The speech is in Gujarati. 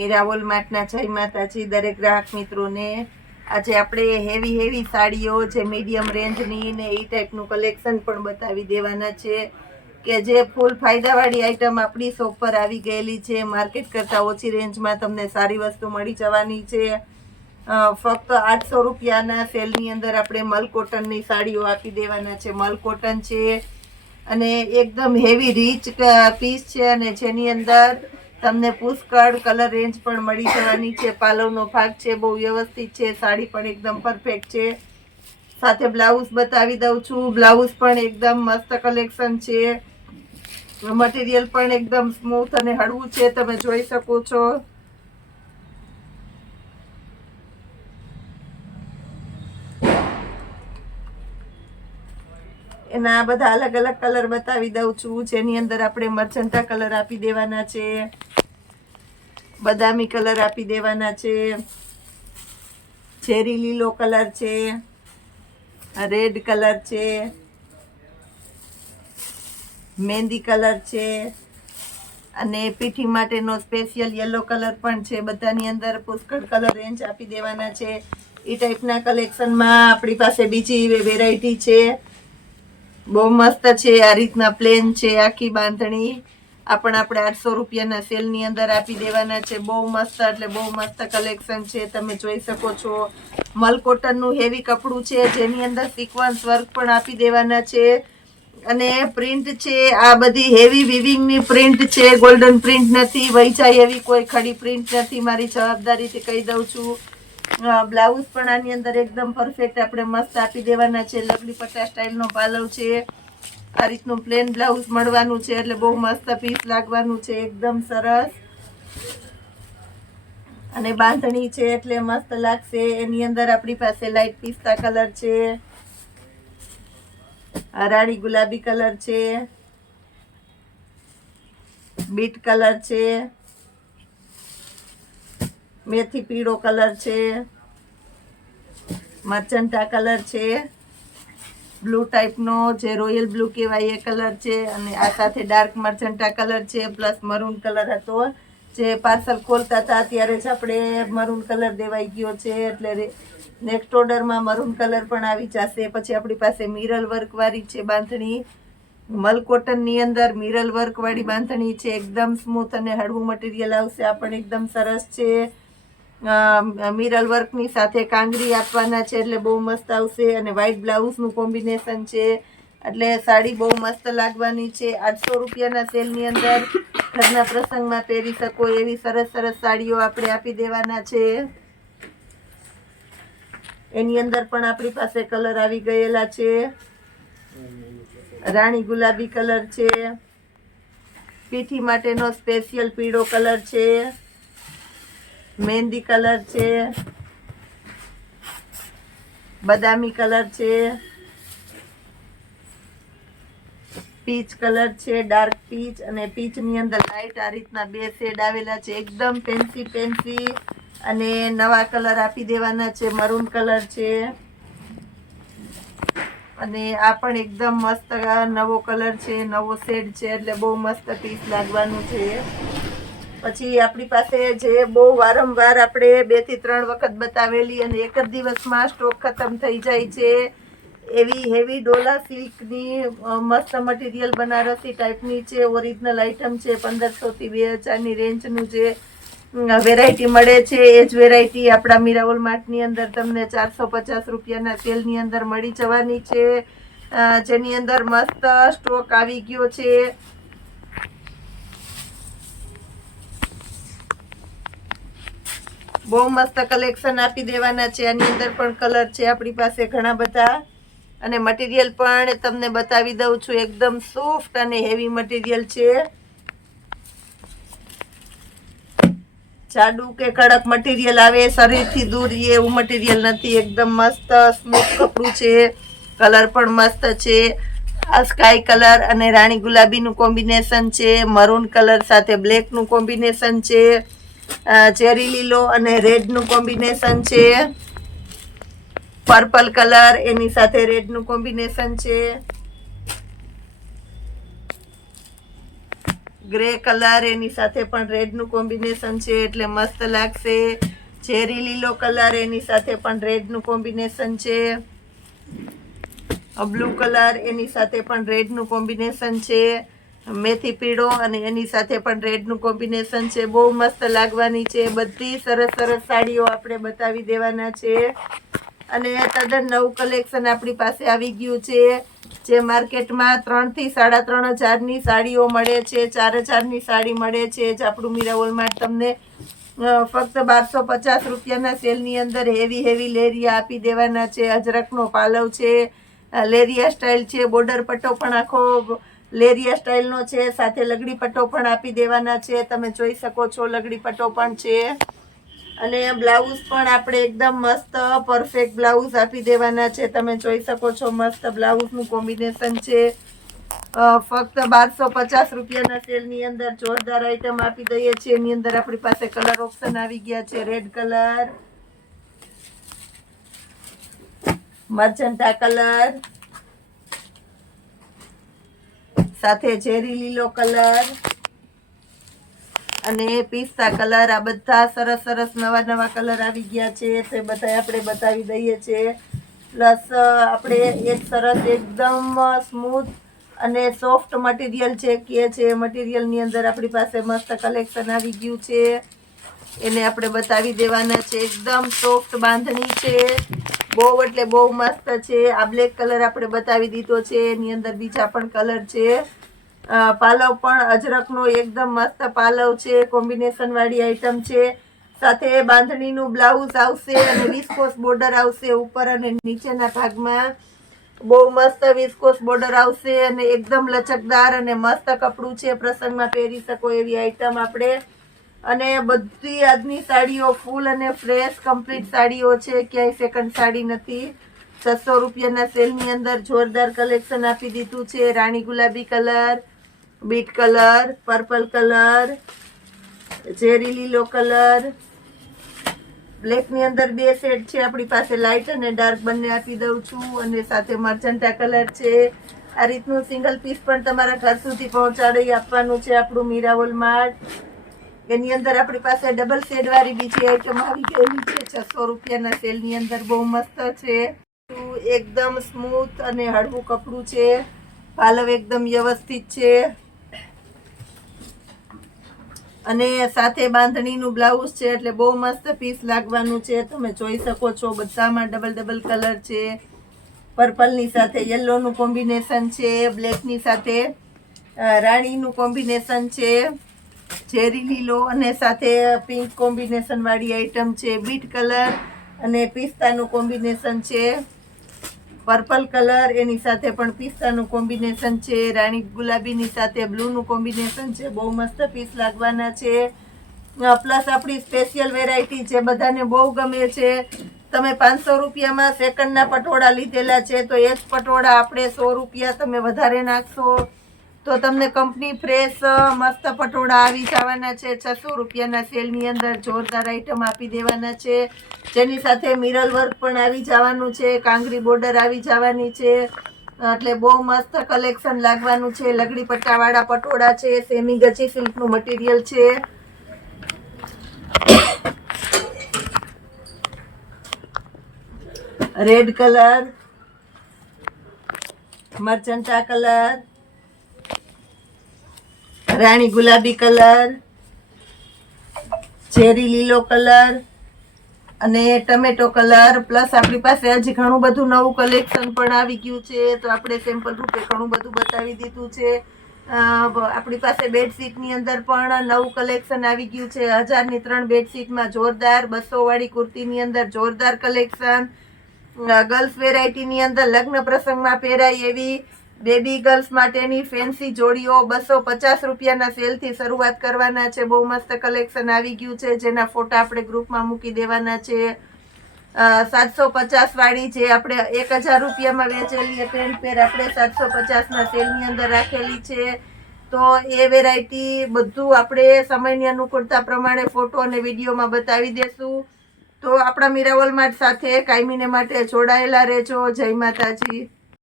મીરાવોલ માર્ટના જય માતાજી દરેક ગ્રાહક મિત્રોને। આજે આપણે હેવી સાડીઓ જે મીડિયમ રેન્જની ને એ ટાઈપનું કલેક્શન પણ બતાવી દેવાના છે કે જે ફૂલ ફાયદાવાળી આઈટમ આપણી શોપ પર આવી ગયેલી છે। માર્કેટ કરતાં ઓછી રેન્જમાં તમને સારી વસ્તુ મળી જવાની છે। ફક્ત 800 રૂપિયાના સેલની અંદર આપણે મલ કોટનની સાડીઓ આપી દેવાના છે। મલ કોટન છે અને એકદમ હેવી રીચ પીસ છે અને જેની અંદર તમને પુષ્કળ કલર રેન્જ પણ મળી જવાની છે। પાલવનો ભાગ છે બહુ વ્યવસ્થિત છે, સાડી પણ એકદમ પરફેક્ટ છે। સાથે બ્લાઉઝ બતાવી દઉં છું, બ્લાઉઝ પણ એકદમ મસ્ત કલેક્શન છે। મટીરિયલ પણ એકદમ સ્મૂથ અને હળવું છે, તમે જોઈ શકો છો। એના બધા અલગ અલગ કલર બતાવી દઉં છું, જેની અંદર આપણે મર્ચન્ટા કલર આપી દેવાના છે, બદામી કલર આપી દેવાના છે, ચેરી લીલો કલર છે, રેડ કલર છે, મહેંદી કલર છે અને પીઠી માટેનો સ્પેશિયલ યલો કલર પણ છે। બધાની અંદર પુષ્કળ કલર રેન્જ આપી દેવાના છે। એ ટાઈપના કલેક્શનમાં આપણી પાસે બીજી વેરાયટી છે, બહુ મસ્ત છે। આ રીતના પ્લેન છે આખી બાંધણી, આપણે 800 રૂપિયાના સેલની અંદર આપી દેવાના છે। બહુ મસ્ત એટલે બહુ મસ્ત કલેક્શન છે, તમે જોઈ શકો છો। મલ કોટનનું હેવી કપડું છે, જેની અંદર સિક્વન્સ વર્ક પણ આપી દેવાના છે અને પ્રિન્ટ છે આ બધી હેવી વિવિંગની પ્રિન્ટ છે, ગોલ્ડન પ્રિન્ટ નથી, વૈચાય એવી કોઈ ખડી પ્રિન્ટ નથી, મારી જવાબદારીથી કહી દઉં છું। બ્લાઉઝ પણ આની અંદર એકદમ પરફેક્ટ આપણે મસ્ત આપી દેવાના છે। લગડી પટ્ટા સ્ટાઇલનો પાલવ છે, આ રીતનું પ્લેન બ્લાઉઝ મળવાનું છે એટલે બહુ મસ્ત પીસ લાગવાનું છે, એકદમ સરસ। અને બાંધણી છે એટલે મસ્ત લાગશે। એની અંદર આપણી પાસે લાઈટ પિસ્તા કલર છે, રાણી ગુલાબી કલર છે, બીટ કલર છે, મેથી પીળો કલર છે, મર્ચન્ટા કલર છે, બ્લુ ટાઈપનો જે રોયલ બ્લુ કહેવાય એ કલર છે અને આ સાથે ડાર્ક મર્ચન્ટા કલર છે, પ્લસ મરૂન કલર હતો જે પાર્સલ ખોલતા હતા ત્યારે જ આપણે મરૂન કલર દેવાઈ ગયો છે એટલે નેક્સ્ટ ઓર્ડરમાં મરૂન કલર પણ આવી જશે। પછી આપણી પાસે મિરર વર્ક વાળી છે બાંધણી, મલ કોટનની અંદર મિરર વર્ક વાળી બાંધણી છે, એકદમ સ્મૂથ અને હળવું મટીરિયલ આવશે। આ પણ એકદમ સરસ છે। મિરર વર્કની સાથે કાંગરી આપવાના છે એટલે બહુ મસ્ત આવશે અને વ્હાઈટ બ્લાઉઝનું કોમ્બિનેશન છે એટલે સાડી બહુ મસ્ત લાગવાની છે। 800 રૂપિયાના સેલની અંદર ઘરના પ્રસંગમાં પહેરી શકો એવી સરસ સાડીઓ આપણે આપી દેવાના છે। એની અંદર પણ આપણી પાસે કલર આવી ગયેલા છે, રાણી ગુલાબી કલર છે, પીઠી માટેનો સ્પેશિયલ પીળો કલર છે, મહેંદી કલર છે, બદામી કલર છે, પીચ કલર છે, ડાર્ક પીચ અને પીચની અંદર લાઈટ આ રીતના બે શેડ આવેલા છે, એકદમ ફેન્સી અને નવા કલર આપી દેવાના છે, મરૂન કલર છે અને આ પણ એકદમ મસ્ત નવો કલર છે, નવો શેડ છે એટલે બહુ મસ્ત પીસ લાગવાનું છે। પછી આપણી પાસે જે બહુ વારંવાર આપણે 2 થી 3 વખત બતાવેલી અને એક જ દિવસમાં સ્ટોક ખતમ થઈ જાય છે એવી હેવી ડોલા સિલ્કની મસ્ત મટીરિયલ બનારસી ટાઈપની છે, ઓરિજિનલ આઈટમ છે, 1500 થી 2000ની રેન્જનું જે વેરાયટી મળે છે એ જ વેરાયટી આપણા મીરાવોલ માર્ટની અંદર તમને 450 રૂપિયાના સેલની અંદર મળી જવાની છે, જેની અંદર મસ્ત સ્ટોક આવી ગયો છે। બહુ મસ્ત કલેક્શન આપી દેવાના છે। આની અંદર પણ કલર છે આપણી પાસે ઘણા બધા અને મટીરિયલ પણ તમને બતાવી દઉં છું, એકદમ સોફ્ટ અને હેવી મટીરિયલ છે, જાડું કે કડક મટીરિયલ આવે શરીરથી દૂર એવું મટીરિયલ નથી, એકદમ મસ્ત સ્મૂથ કપડું છે, કલર પણ મસ્ત છે। આ સ્કાય કલર અને રાણી ગુલાબીનું કોમ્બિનેશન છે, મરૂન કલર સાથે બ્લેકનું કોમ્બિનેશન છે, ચેરી લીલો અને રેડનું કોમ્બિનેશન છે, પર્પલ કલર એની સાથે રેડનું કોમ્બિનેશન છે, ગ્રે કલર, એની સાથે પણ રેડનું કોમ્બિનેશન છે એટલે મસ્ત લાગશે. ચેરી લીલો કલર, એની સાથે પણ રેડનું કોમ્બિનેશન છે. બ્લુ કલર, એની સાથે પણ રેડનું કોમ્બિનેશન છે. મેથી પીળો અને એની સાથે પણ રેડનું કોમ્બિનેશન છે. બહુ મસ્ત લાગવાની છે. બધી સરસ સરસ સાડીઓ આપણે બતાવી દેવાના છે. અને તદ્દન નવું કલેક્શન આપણી પાસે આવી ગયું છે, જે માર્કેટમાં 3 થી 3.5 હજારની સાડીઓ મળે છે, 4 હજારની સાડી મળે છે. જ આપણું મીરા વોલમાર્ટ તમને ફક્ત 1250 રૂપિયાના સેલની અંદર હેવી લેરિયા આપી દેવાના છે. અજરકનો પાલવ છે, લેરિયા સ્ટાઇલ છે, બોર્ડર પટ્ટો પણ આખો લેરિયા સ્ટાઇલનો છે, સાથે લગડી પટ્ટો પણ આપી દેવાના છે. તમે જોઈ શકો છો લગડી પટ્ટો પણ છે. અને બ્લાઉઝ પણ આપણે એકદમ મસ્ત પરફેક્ટ બ્લાઉઝ આપી દેવાના છે. તમે જોઈ શકો છો મસ્ત બ્લાઉઝનું કોમ્બિનેશન છે. ફક્ત 1250 રૂપિયાના સેલની અંદર જોરદાર આઈટમ આપી દઈએ છીએ. એની અંદર આપણી પાસે કલર ઓપ્શન આવી ગયા છે. રેડ કલર, મર્ચન્ટા કલર, સાથે ચેરી લીલો કલર અને પિસ્તા કલર. આ બધા સરસ સરસ નવા કલર આવી ગયા છે. તે બધા આપણે બતાવી દઈએ છીએ. પ્લસ આપણે એક સરસ એકદમ સ્મૂથ અને સોફ્ટ મટીરિયલ છે કે મટીરિયલની અંદર આપણી પાસે મસ્ત કલેક્શન આવી ગયું છે. એને આપણે બતાવી દેવાના છે. એકદમ સોફ્ટ બાંધણી છે, બહુ એટલે બહુ મસ્ત છે. આ બ્લેક કલર આપણે બતાવી દીધો છે. એની અંદર બીજા પણ કલર છે. પાલવ પણ અજરકનો એકદમ મસ્ત પાલવ છે. કોમ્બિનેશન વાળી આઈટમ છે. સાથે બાંધણીનું બ્લાઉઝ આવશે અને વિસ્કોસ બોર્ડર આવશે ઉપર અને નીચેના ભાગમાં. બહુ મસ્ત વિસ્કોસ બોર્ડર આવશે અને એકદમ લચકદાર અને મસ્ત કપડું છે. પ્રસંગમાં પહેરી શકો એવી આઈટમ આપણે. અને બધી આજની સાડીઓ ફૂલ અને ફ્રેશ કમ્પ્લીટ સાડીઓ છે. ક્યાંય સેકન્ડ સાડી નથી. 600 રૂપિયાના સેલની અંદર જોરદાર કલેક્શન આપી દીધું છે. રાણી ગુલાબી colour, bit colour, purple colour, cherry લીલો કલર, બ્લેકની અંદર 2 શેડ છે આપણી પાસે, લાઇટ અને ડાર્ક બંને આપી દઉં છું. અને સાથે મર્ચન્ટા કલર છે. આ રીતનું સિંગલ પીસ પણ તમારા ઘર સુધી પહોંચાડી આપવાનું છે આપણું મીરા વોલમાર્ટ. એની અંદર આપણી પાસે ડબલ શેડ વાળી બીજી આઈટમ આવી ગયેલી છે 600 રૂપિયાના સેલની અંદર. બહુ મસ્ત છે. એકદમ સ્મૂથ અને હળવું કપડું છે. પાલવ એકદમ વ્યવસ્થિત છે અને સાથે બાંધણીનું બ્લાઉઝ છે એટલે બહુ મસ્ત પીસ લાગવાનું છે. તમે જોઈ શકો છો બધામાં ડબલ કલર છે. પર્પલની સાથે યલોનું કોમ્બિનેશન છે. બ્લેકની સાથે રાણીનું કોમ્બિનેશન છે. ચેરી લીલો અને સાથે પિંક કોમ્બિનેશન વાળી આઈટમ છે. બીટ કલર અને પિસ્તાનું કોમ્બિનેશન છે. પર્પલ કલર, એની સાથે પણ પિસ્તાનું કોમ્બિનેશન છે. રાણી ગુલાબીની સાથે બ્લુનું કોમ્બિનેશન છે. બહુ મસ્ત પીસ લાગવાના છે. પ્લસ આપણી સ્પેશિયલ વેરાયટી જે બધાને બહુ ગમે છે. તમે 500 રૂપિયામાં સેકન્ડના પટોળા લીધેલા છે તો એ જ પટોળા આપણે 100 રૂપિયા તમે વધારે નાખશો તો તમને કંપની ફ્રેશ મસ્ત પટોળા આવી જવાના છે. 600 રૂપિયાના સેલની અંદર જોરદાર આઈટમ આપી દેવાના છે. જેની સાથે મિરર વર્ક પણ આવી જવાનું છે. કાંગરી બોર્ડર આવી જવાની છે. એટલે બહુ મસ્ત કલેક્શન લાગવાનું છે. લગડી પટ્ટાવાળા પટોળા છે. સેમી ગચી સિલ્કનું મટીરિયલ છે. રેડ કલર, મર્ચન્ટા કલર, રાણી ગુલાબી કલર, ચેરી લીલો કલર અને ટમેટો કલર. પ્લસ આપણી પાસે હજી ઘણું બધું નવું કલેક્શન પણ આવી ગયું છે તો આપણે સેમ્પલ રૂપે ઘણું બધું બતાવી દીધું છે. આપણી પાસે બેડશીટની અંદર પણ નવું કલેક્શન આવી ગયું છે. 1000ની 3 બેડશીટમાં જોરદાર. 200 વાળી કુર્તીની અંદર જોરદાર કલેક્શન. ગર્લ્સ વેરાયટીની અંદર લગ્ન પ્રસંગમાં પહેરાય એવી બેબી ગર્લ્સ માટેની ફેન્સી જોડીઓ 250 રૂપિયાના સેલથી શરૂઆત કરવાના છે. બહુ મસ્ત કલેક્શન આવી ગયું છે જેના ફોટા આપણે ગ્રુપમાં મૂકી દેવાના છે. 750 વાળી જે આપણે 1000 રૂપિયામાં વેચેલી પેન્ટ પેર આપણે 750ના સેલની અંદર રાખેલી છે. તો એ વેરાયટી બધું આપણે સમયની અનુકૂળતા પ્રમાણે ફોટો અને વિડીયોમાં બતાવી દેશું. તો આપણા મીરા વોલમાર્ટ સાથે કાયમીને માટે જોડાયેલા રહેજો. જય માતાજી.